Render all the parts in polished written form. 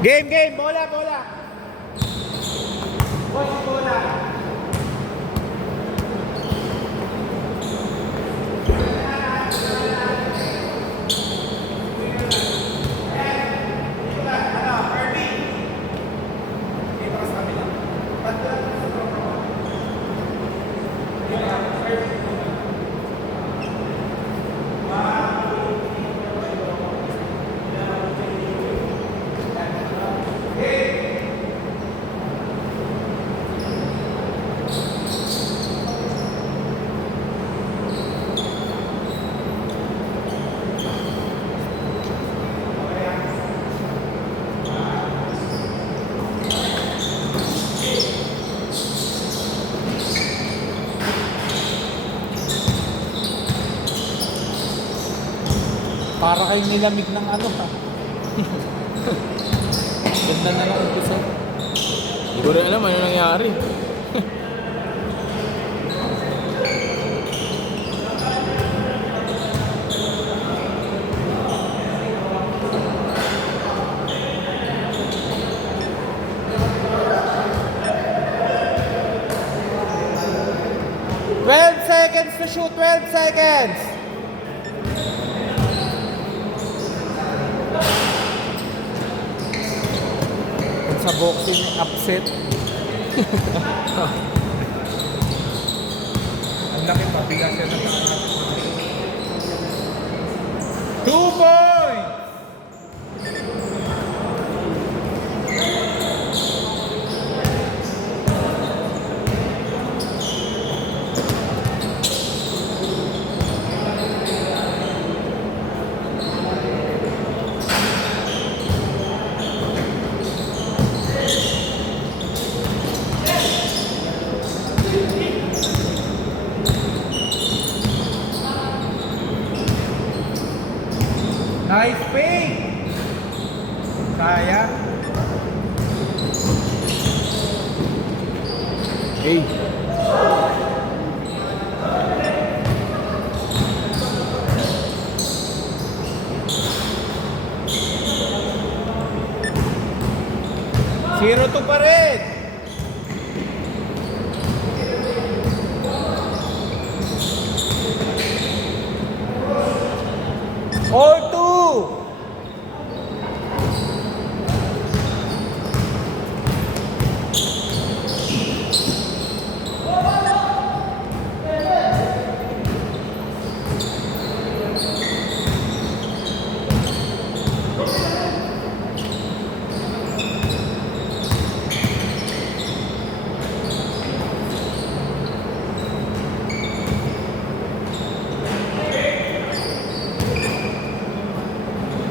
Game, bola. Boss, bola. Para kayo nilamig ng ano ha. Ganda na lang umpisa. Hindi ko rin alam ano nangyari. Seconds to shoot, 12 seconds. Kung sa boxing, upset. Ang laki pa, bigas yan ng 2 points! Nice ping! Sayang. Hey. Zero to pa rin. Or two.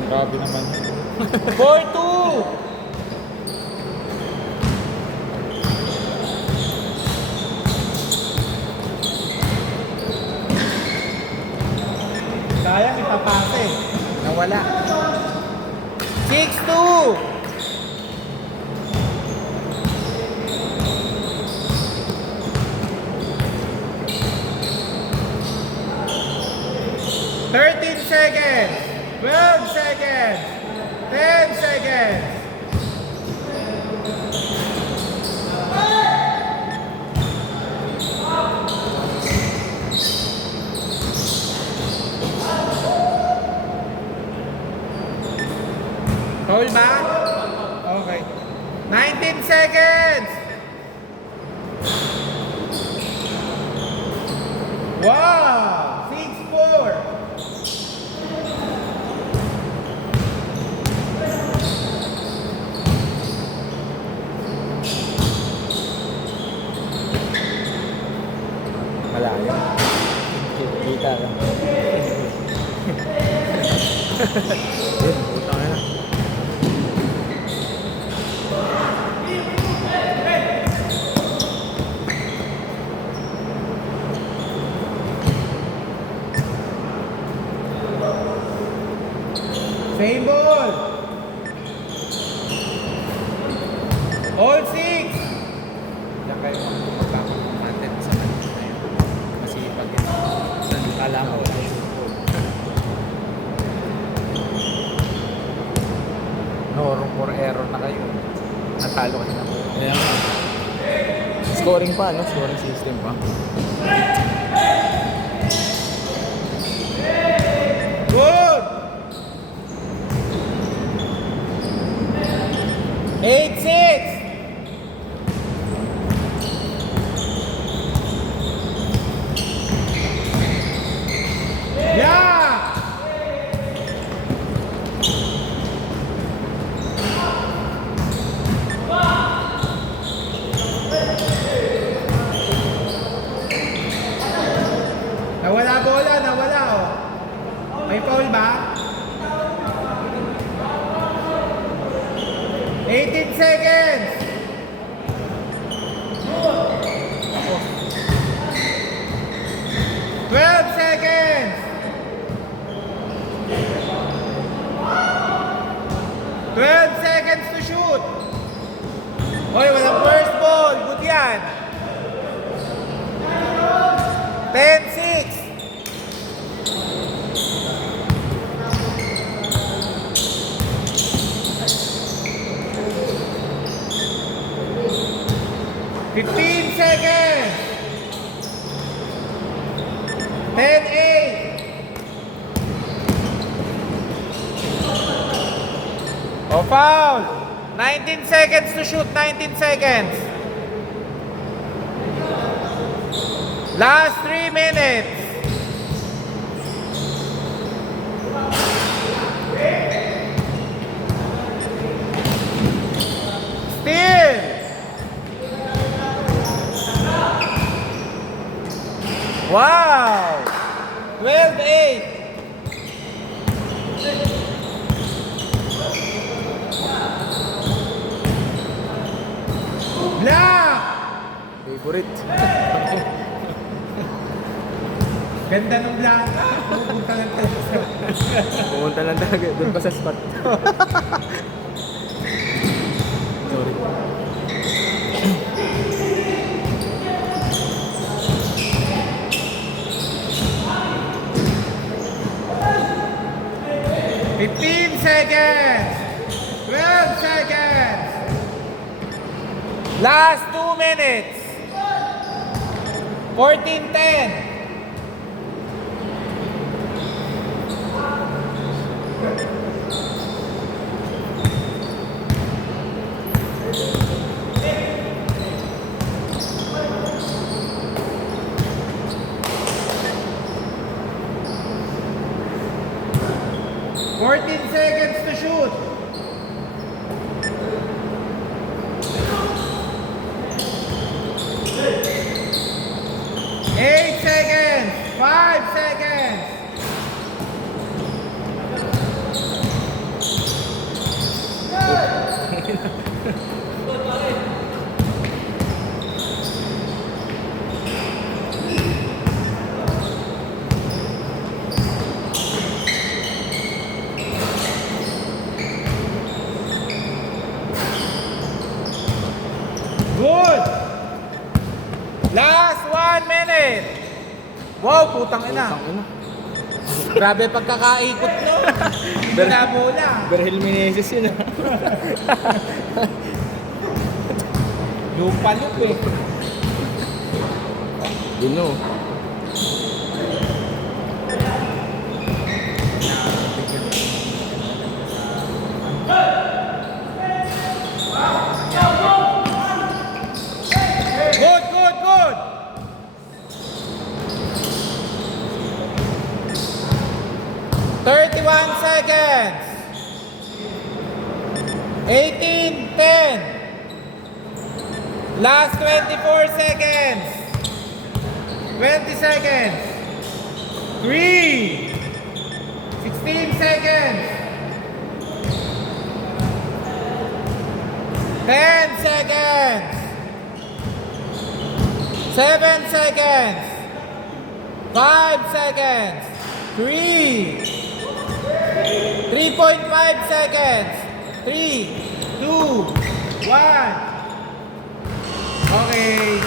Grabe naman. 4-2. Sayang ipapase. Nawala. 6-2. Seconds, 12 seconds, 10 seconds. Foul ba? Okay. 19 seconds. Wow! 6-4. Malayo. Kita lang. Yun, puta ka na. Same ball. All 6. Diyan kayo magkakakontent sa kanila na yun. Masipag yun. Kala ko wala yung football. Normal. For error na kayo. Natalo kayo na. Kaya nga. Scoring pa, no? Scoring system pa. Good! 8-6! Yeah! Nawala bola, nawala oh. May foul ba? 18 seconds! Twelve seconds! 12 seconds to shoot! Hoy, walang first ball! Good yan! 10-6! Fifteen seconds! 10-8! Oh, foul! 19 seconds to shoot, 19 seconds. Last 3 minutes. Still. Wow! 12-8. Black! Favorite. Ganda ng black. Pupunta lang tayo sa... Pumunta lang talaga. Doon pa sa spot. Sorry. Fifteen seconds. 12 seconds. Last 2 minutes. 14-10. Seconds to shoot. 8 seconds. 5 seconds. Good! Last 1 minute! Wow, putang ina. Putang ina. Grabe pagkakaikot no. Hindi na bola. Berhel Meneses yun, ah. Lupa-lup eh. Yun, no. Good, good, good! "31 seconds. 18-10. Last 24 seconds. 20 seconds. 3. 16 seconds. 10 seconds. 7 seconds. 5 seconds. 3. 3.5 seconds. 3, 2, 1. Okay.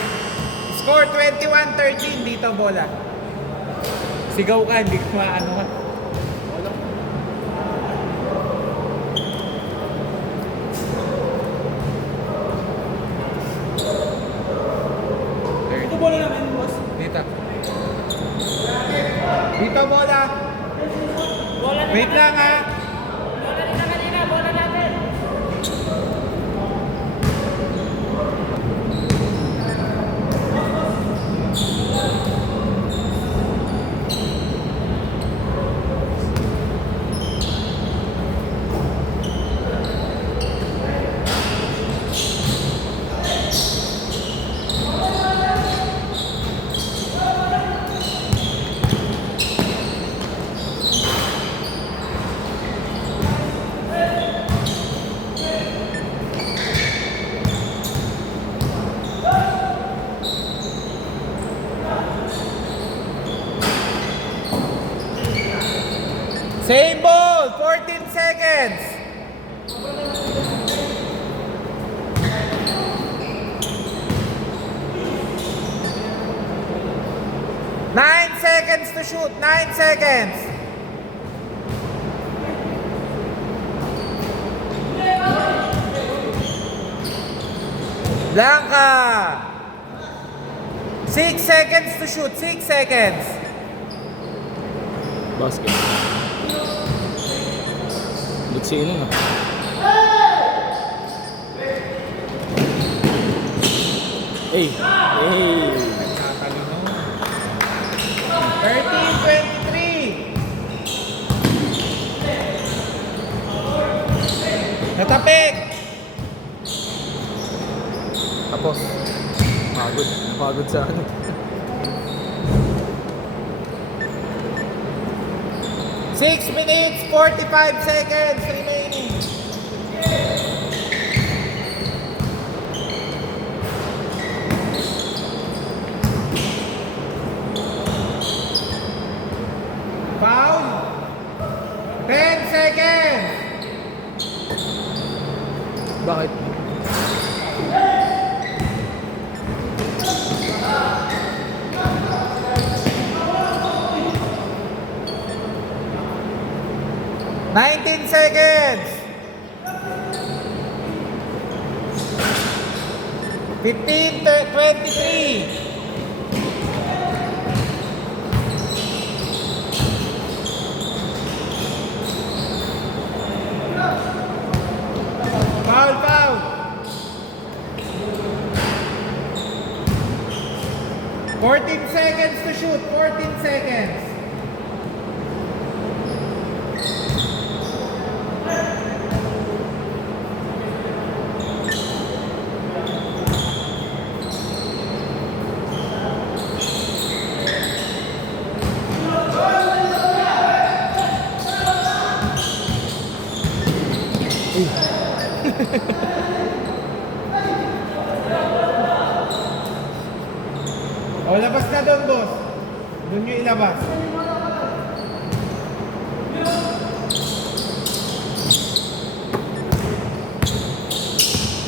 Score 21-13 dito bola. Sigaw ka, hindi ko maano ka. to shoot. 9 seconds. Blanca. 6 seconds to shoot. 6 seconds. Basket. Lutsi nun ah. Hey! Hey! Nagtatalino. 13-23. Natapik. Tapos. Pagod. Napagod sa ano. Six minutes, 45 seconds remaining. Foul. 10 seconds. Bakit? Nineteen seconds. 23. Foul, foul. 14 seconds to shoot. 14 seconds. O, labas na doon, boss. Doon nyo ilabas.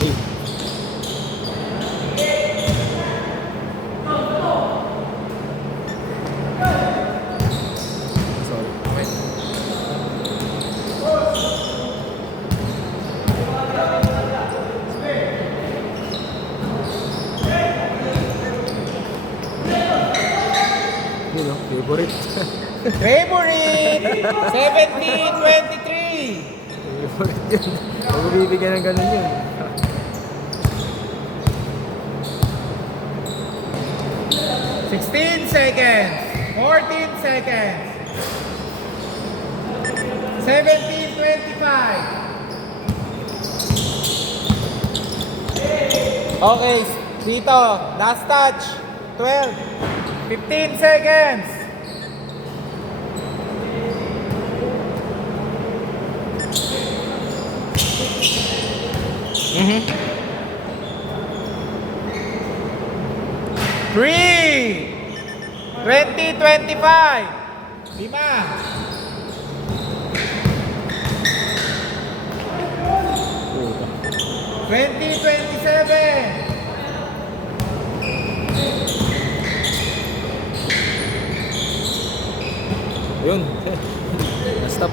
Hey! Sorry. Yun o, favorite. Favorite! 17-23. Favorite yun. Huwag bibigyan ng ganun yun. Sixteen seconds. 14 seconds. 17-25. Okay, dito. Last touch. 12. 15 seconds. Three. 20-25. 5. Puta. 20-27. Yun. Na-stop.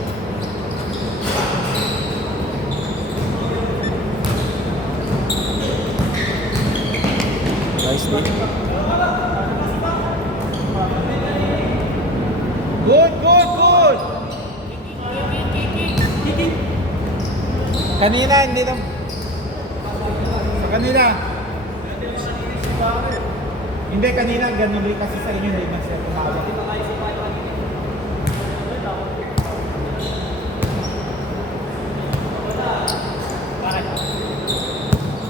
Nice day. Good, good, good. Kanina, hindi na. Sa kanila. Hindi, kanina, ganun din kasi sa inyo, hindi na siya tumawag.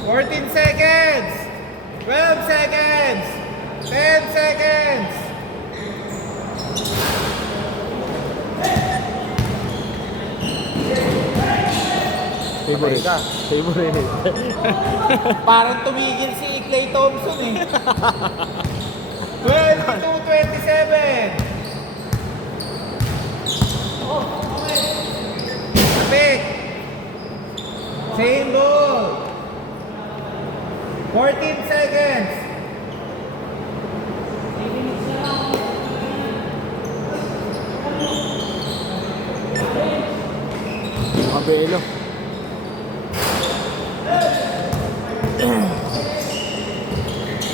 Fourteen seconds. 12 seconds. 10 seconds. Favorite. ka. Favorite. Parang tumigil si Klay Thompson eh. 22-27. Tapik. Same ball. 14 seconds. Abelo.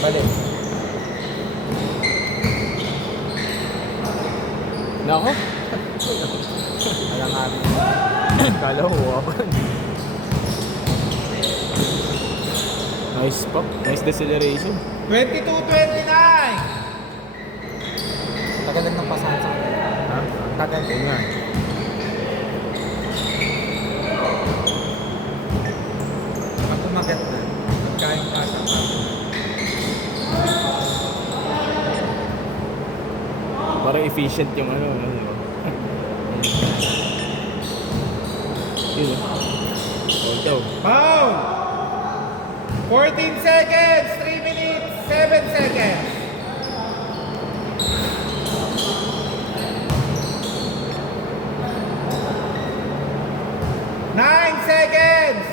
Balik. Nako. Alam natin. Kala ko, wapan. Nice pop. Nice deceleration. 22-29. Tagal lang ng pasahan sa kanila. Ha? Tagal. Yun nga. Pag umagat na, pagkain pasa ka. Parang efficient yung ano. Ano ba? Yun o. Hold daw. Foul. 14 seconds. 3 minutes. 7 seconds. Nine seconds.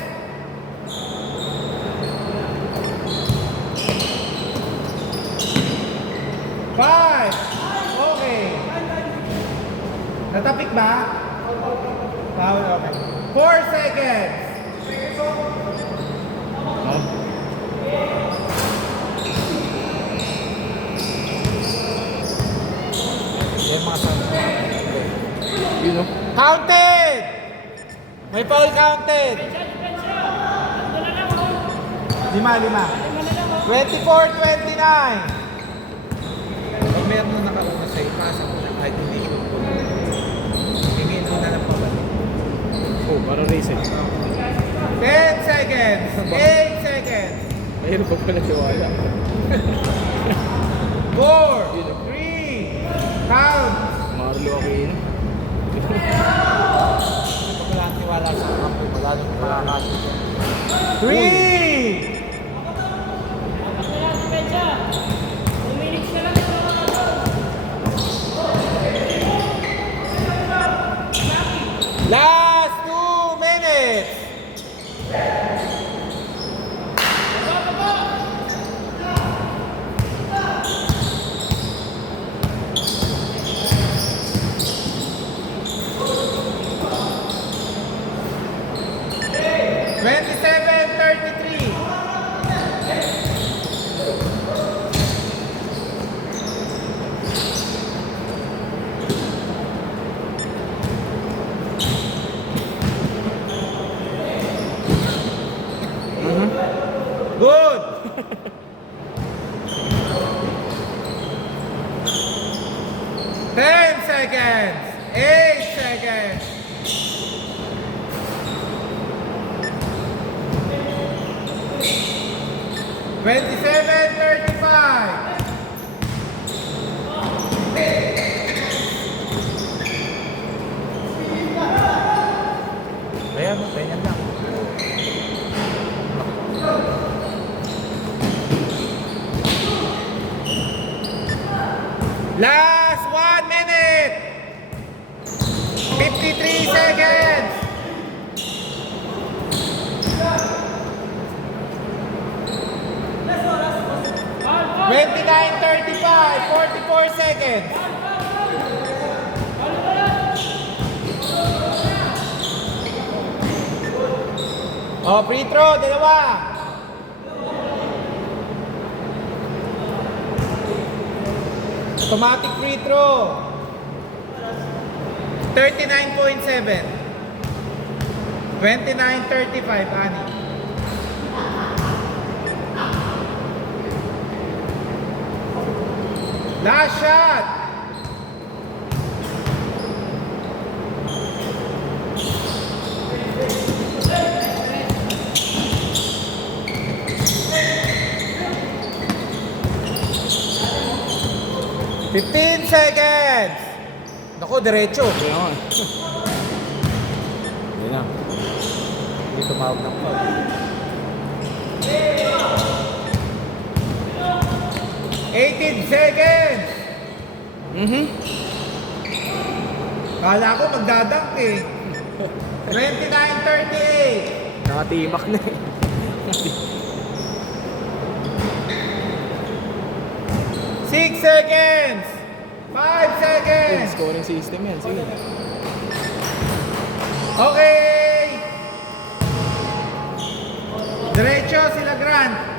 Five. Okay. Natapik ba? Foul, okay. 4 seconds. Ha? Yung mga sabi. Yun o. Counted! May foul counted. 5. 24-29. Pag meron nung nakauna sa'yo, pasa mo na kahit hindi siya hingin mo na lang pabalik. Oh, parang reset. 10 seconds. 8 seconds. Ayun pa pala tiwala. 4, 3, count. Marlo Aquino. Pag wala ang tiwala sa kampo mo, lalo kung makakasya siya. 3. Last 2 minutes. Twenty-seven, 33. Good. Ten seconds. 8 seconds. Twenty-seven, 35. Ayan, ganyan lang. Last 1 minute. 53 seconds. Twenty-nine, 35. 44 seconds. Oh, free throw, dalawa. Automatic free throw. 39.7. 29-35, Ani. Last shot. Fifteen seconds. Naku, diretso. Kaya nga. Yun na. Hindi tumawag ng foul. 18 seconds. Kala ko magdadank eh. 29-38. Nakatimak na eh. 6 seconds. 5 seconds. Scoring system yan. Sige. Okay. Diretso sila Grant.